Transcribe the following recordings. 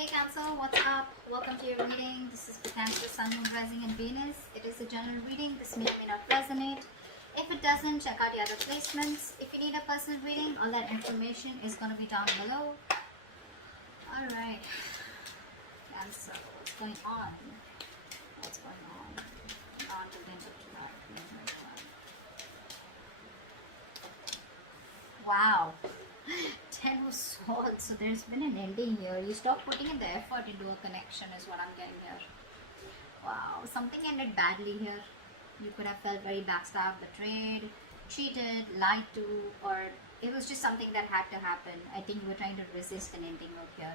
Hey Cancer, what's up? Welcome to your reading. This is for Cancer, Sun, Moon, Rising and Venus. It is a general reading. This may or may not resonate. If it doesn't, check out the other placements. If you need a personal reading, all that information is going to be down below. Alright. Cancer, what's going on? What's going on? On to the end of tonight. Wow. 10 of Swords. So there's been an ending here. You stop putting in the effort into a connection is what I'm getting here. Wow. Something ended badly here. You could have felt very backstabbed, betrayed, cheated, lied to, or it was just something that had to happen. I think you were trying to resist an ending out here.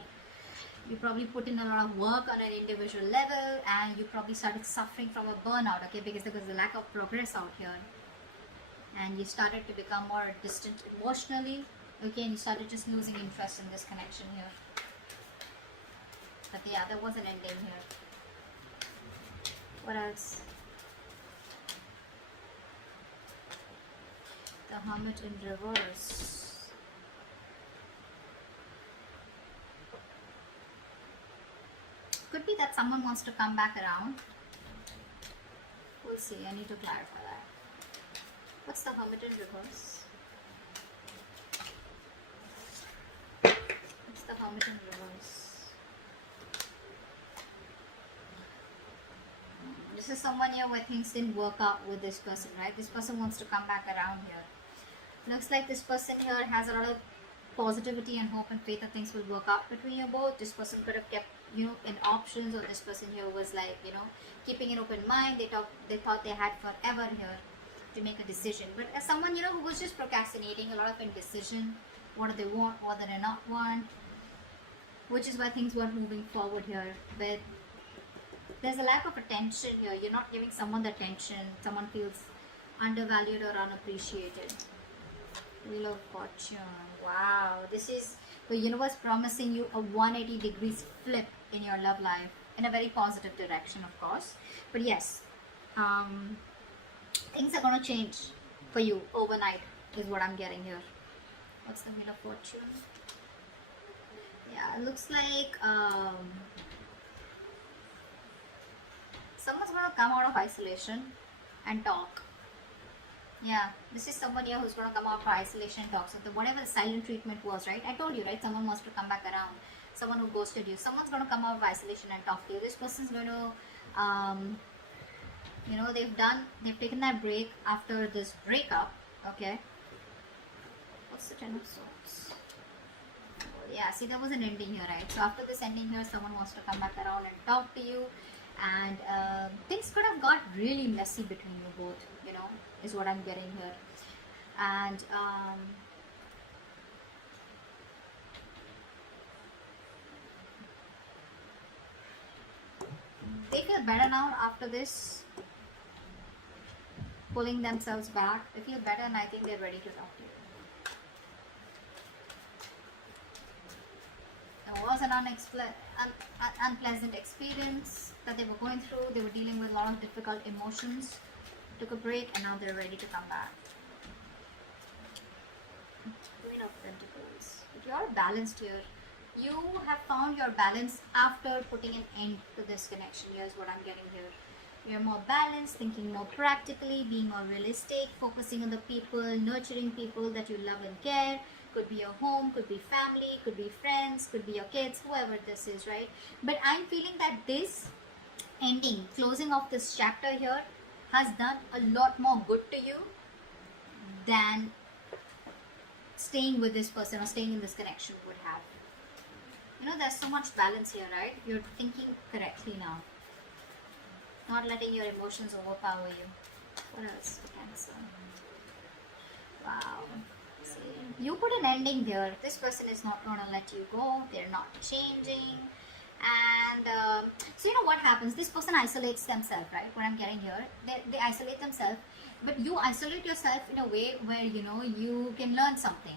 You probably put in a lot of work on an individual level and you probably started suffering from a burnout, okay, because there was a lack of progress out here. And you started to become more distant emotionally. Okay, and you started just losing interest in this connection here. But yeah, there was an ending here. What else? The Hermit in reverse. Could be that someone wants to come back around. We'll see. I need to clarify that. What's the Hermit in reverse? The Hermit in reverse. This is someone here where things didn't work out with this person, right? This person wants to come back around here. Looks like this person here has a lot of positivity and hope and faith that things will work out between you both. This person could have kept, in options, or this person here was like, keeping an open mind. They thought they had forever here to make a decision. But as someone, who was just procrastinating, a lot of indecision. What do they want? What do they not want? Which is why things weren't moving forward here. But there's a lack of attention here. You're not giving someone the attention. Someone feels undervalued or unappreciated. Wheel of Fortune. Wow. This is the universe promising you a 180 degrees flip in your love life. In a very positive direction, of course. But yes, things are going to change for you overnight is what I'm getting here. What's the Wheel of Fortune? Yeah, it looks like someone's going to come out of isolation and talk. Yeah, this is someone here who's going to come out of isolation and talk. So whatever the silent treatment was, right? I told you, right? Someone wants to come back around. Someone who ghosted you. Someone's going to come out of isolation and talk to you. This person's going to, they've taken that break after this breakup. Okay. What's the Ten of Swords? Yeah, see, there was an ending here, right? So after this ending here, someone wants to come back around and talk to you, and things could have got really messy between you both, is what I'm getting here. And they feel better now after this, pulling themselves back. They feel better, and I think they're ready to talk to you. It was an unpleasant experience that they were going through. They were dealing with a lot of difficult emotions. Took a break and now they're ready to come back. Queen of Pentacles. But you are balanced here. You have found your balance after putting an end to this connection. Here's what I'm getting here. You're more balanced, thinking more practically, being more realistic, focusing on the people, nurturing people that you love and care. Could be your home, could be family, could be friends, could be your kids, whoever this is, right? But I'm feeling that this ending, closing off this chapter here, has done a lot more good to you than staying with this person or staying in this connection would have. There's so much balance here, right? You're thinking correctly now. Not letting your emotions overpower you. What else? Cancer. Wow. You put an ending here. This person is not going to let you go. They're not changing. And so what happens? This person isolates themselves, right? What I'm getting here, they isolate themselves. But you isolate yourself in a way where you can learn something.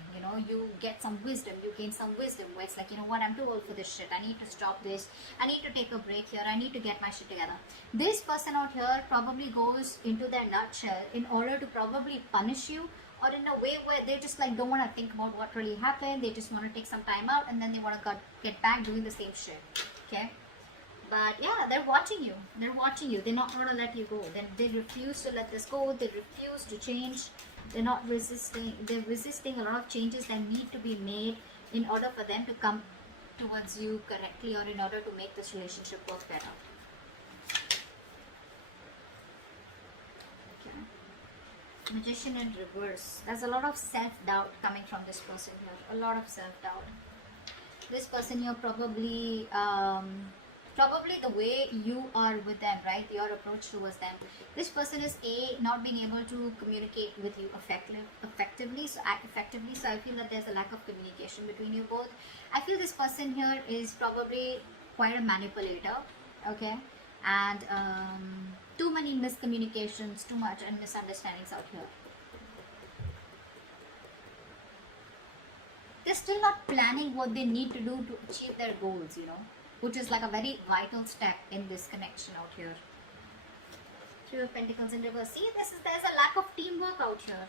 You get some wisdom. You gain some wisdom where it's like, what, I'm too old for this shit. I need to stop this. I need to take a break here. I need to get my shit together. This person out here probably goes into their nutshell in order to probably punish you or in a way where they just like don't want to think about what really happened. They just want to take some time out and then they want to get back doing the same shit. Okay, but yeah, they're watching you. They're watching you. They're not going to let you go. They refuse to let this go. They refuse to change. They're not resisting. They're resisting a lot of changes that need to be made in order for them to come towards you correctly, or in order to make this relationship work better. Okay. Magician in reverse. There's a lot of self-doubt coming from this person here. A lot of self-doubt. This person here probably the way you are with them, right? Your approach towards them. This person is not being able to communicate with you effectively. So I feel that there's a lack of communication between you both. I feel this person here is probably quite a manipulator, okay? And too many miscommunications, too much and misunderstandings out here. They're still not planning what they need to do to achieve their goals, you know, which is like a very vital step in this connection out here. Three of Pentacles in reverse. See, there's a lack of teamwork out here.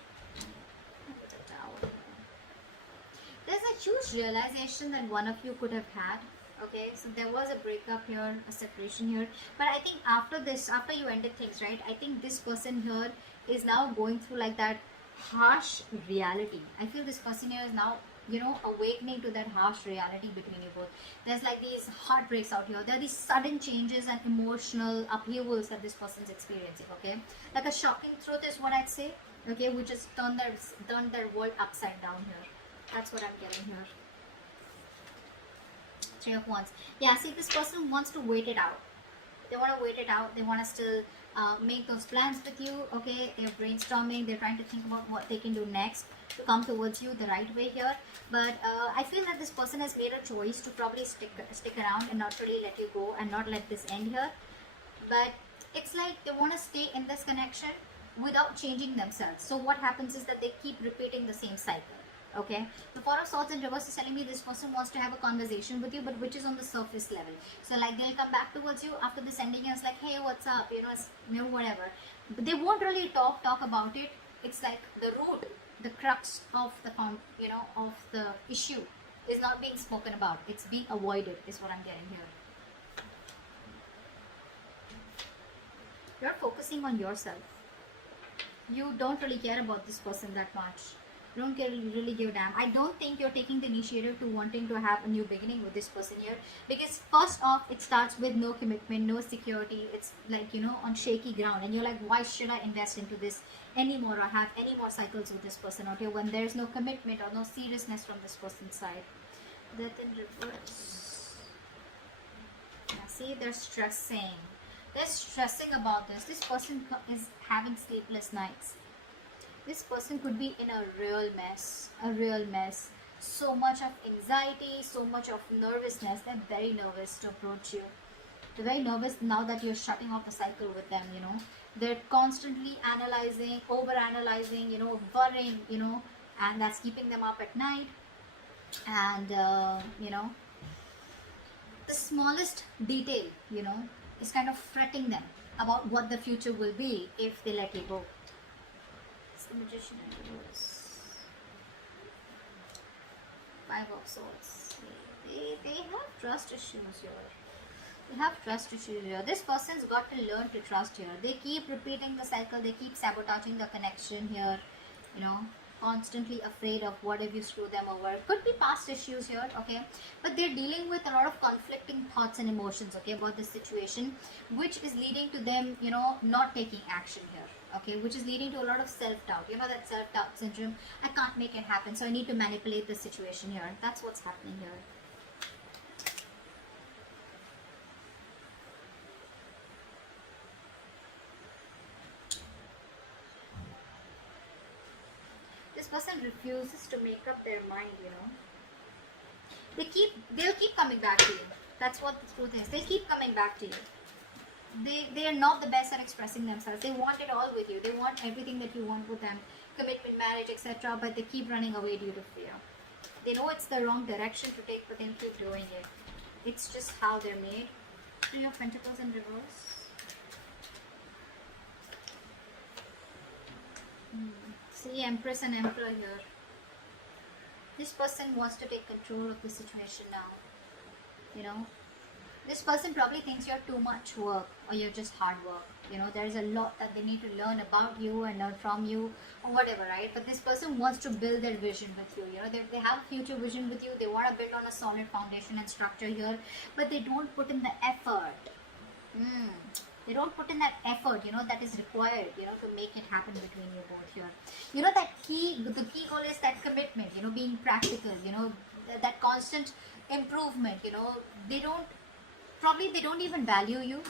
There's a huge realization that one of you could have had. Okay, so there was a breakup here, a separation here. But I think after this, after you ended things, right, I think this person here is now going through like that harsh reality. I feel this person here is now, you know, awakening to that harsh reality between you both. There's like these heartbreaks out here. There are these sudden changes and emotional upheavals that this person's experiencing, okay? Like a shocking truth is what I'd say, okay, which has turned their world upside down here. That's what I'm getting here. Three of Wands. Yeah, see, this person wants to wait it out. They want to wait it out. They want to still make those plans with you, okay? They're brainstorming. They're trying to think about what they can do next to come towards you the right way here. But I feel that this person has made a choice to probably stick around and not really let you go and not let this end here. But it's like they want to stay in this connection without changing themselves. So what happens is that they keep repeating the same cycle. Okay, the Four of Swords in reverse is telling me this person wants to have a conversation with you, but which is on the surface level. So like they'll come back towards you after this ending and it's like, hey, what's up, you know, whatever. But they won't really talk about it. It's like the root, the crux of the of the issue is not being spoken about. It's being avoided is what I'm getting here. You're focusing on yourself. You don't really care about this person that much. You don't really give a damn. I don't think you're taking the initiative to wanting to have a new beginning with this person here, because first off, it starts with no commitment, no security. It's like, you know, on shaky ground, and you're like, why should I invest into this anymore or have any more cycles with this person out here when there's no commitment or no seriousness from this person's side? Death in reverse. Yeah, see, they're stressing. They're stressing about this. This person is having sleepless nights. This person could be in a real mess, so much of anxiety, so much of nervousness. They're very nervous to approach you. They're very nervous now that you're shutting off the cycle with them, you know. They're constantly analyzing, over-analyzing, you know, worrying, you know, and that's keeping them up at night. And, you know, the smallest detail, you know, is kind of fretting them about what the future will be if they let you go. The Magician in reverse. Five of Swords. They have trust issues here. They have trust issues here. This person's got to learn to trust here. They keep repeating the cycle. They keep sabotaging the connection here. You know, constantly afraid of what if you screw them over. Could be past issues here, okay? But they're dealing with a lot of conflicting thoughts and emotions, okay, about this situation, which is leading to them, you know, not taking action here. Okay, which is leading to a lot of self-doubt. You know, that self-doubt syndrome. I can't make it happen, so I need to manipulate the situation here. That's what's happening here. This person refuses to make up their mind, you know. They'll keep coming back to you. That's what the truth is. They keep coming back to you. They are not the best at expressing themselves. They want it all with you. They want everything that you want with them, commitment, marriage, etc. But they keep running away due to fear. They know it's the wrong direction to take, but they'll keep doing it. It's just how they're made. Three of Pentacles in reverse. See, Empress and Emperor here. This person wants to take control of the situation now. You know, this person probably thinks you're too much work or you're just hard work. You know, there's a lot that they need to learn about you and learn from you or whatever, right? But this person wants to build their vision with you. You know, they have future vision with you. They want to build on a solid foundation and structure here, but they don't put in the effort. They don't put in that effort, you know, that is required, you know, to make it happen between you both here. You know, the key goal is that commitment, you know, being practical, you know, that constant improvement, you know. They don't even value you.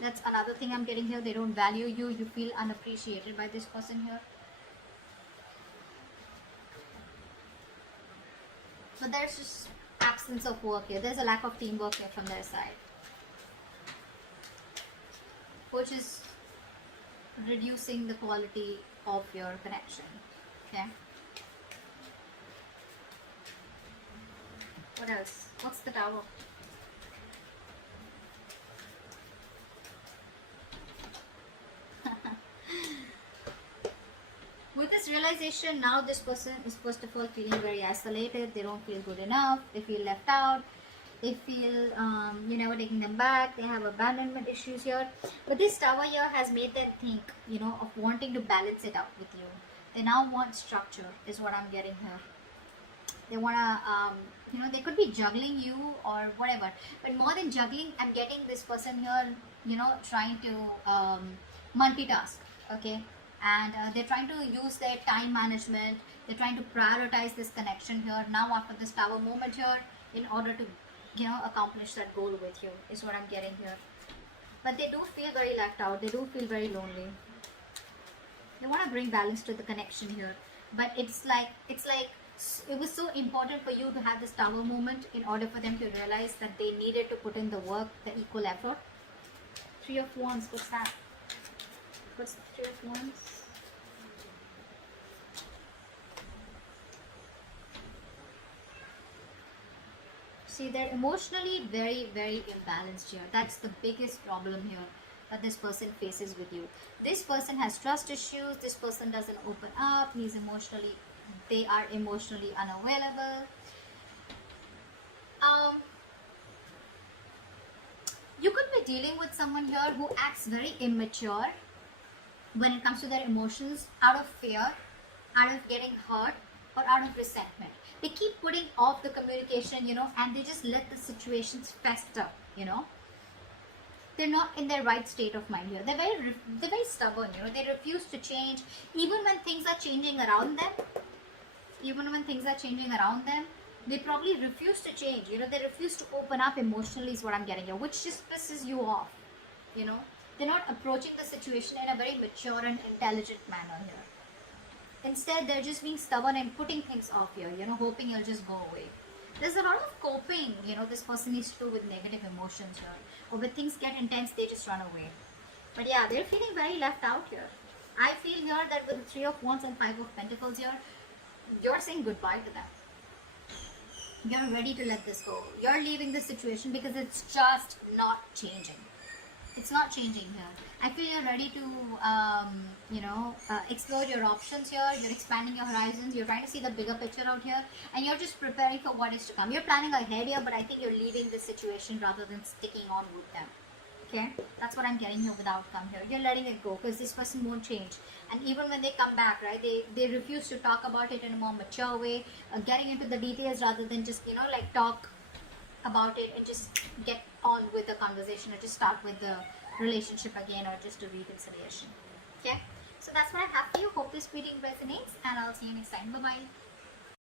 That's another thing I'm getting here. They don't value you. You feel unappreciated by this person here. So there's just absence of work here. There's a lack of teamwork here from their side, which is reducing the quality of your connection. Okay. What else? What's the Tower? With this realization, now this person is first of all feeling very isolated. They don't feel good enough. They feel left out. They feel you're never taking them back. They have abandonment issues here. But this Tower here has made them think, you know, of wanting to balance it out with you. They now want structure, is what I'm getting here. They want to, you know, they could be juggling you or whatever. But more than juggling, I'm getting this person here, you know, trying to multitask, okay? And they're trying to use their time management. They're trying to prioritize this connection here now after this Tower moment here in order to, you know, accomplish that goal with you, is what I'm getting here. But they do feel very left out. They do feel very lonely. They want to bring balance to the connection here. But it's like it was so important for you to have this Tower moment in order for them to realize that they needed to put in the work, the equal effort. Three of Wands, what's that? What's the Three of Wands? See, they're emotionally very, very imbalanced here. That's the biggest problem here that this person faces with you. This person has trust issues. This person doesn't open up. They are emotionally unavailable. You could be dealing with someone here who acts very immature when it comes to their emotions, out of fear, out of getting hurt, or out of resentment. They keep putting off the communication, you know, and they just let the situations fester, you know. They're not in their right state of mind here. They're very stubborn, you know. They refuse to change, even when things are changing around them. They probably refuse to change, you know. They refuse to open up emotionally, is what I'm getting here, which just pisses you off, you know. They're not approaching the situation in a very mature and intelligent manner here. Instead, they're just being stubborn and putting things off here, you know, hoping it'll just go away. There's a lot of coping, you know, this person needs to do with negative emotions here. Or when things get intense, they just run away. But yeah, they're feeling very left out here. I feel here that with the Three of Wands and Five of Pentacles here, you're saying goodbye to them. You're ready to let this go. You're leaving the situation because it's just not changing. It's not changing here. I feel you're ready to, explore your options here. You're expanding your horizons. You're trying to see the bigger picture out here. And you're just preparing for what is to come. You're planning ahead here, but I think you're leaving this situation rather than sticking on with them. Okay? That's what I'm getting here with outcome here. You're letting it go because this person won't change. And even when they come back, right, they refuse to talk about it in a more mature way, getting into the details rather than just, you know, like talk about it and just get on with the conversation or just start with the relationship again or just a reconciliation. Okay, so that's what I have for you. Hope this reading resonates and I'll see you next time. Bye bye.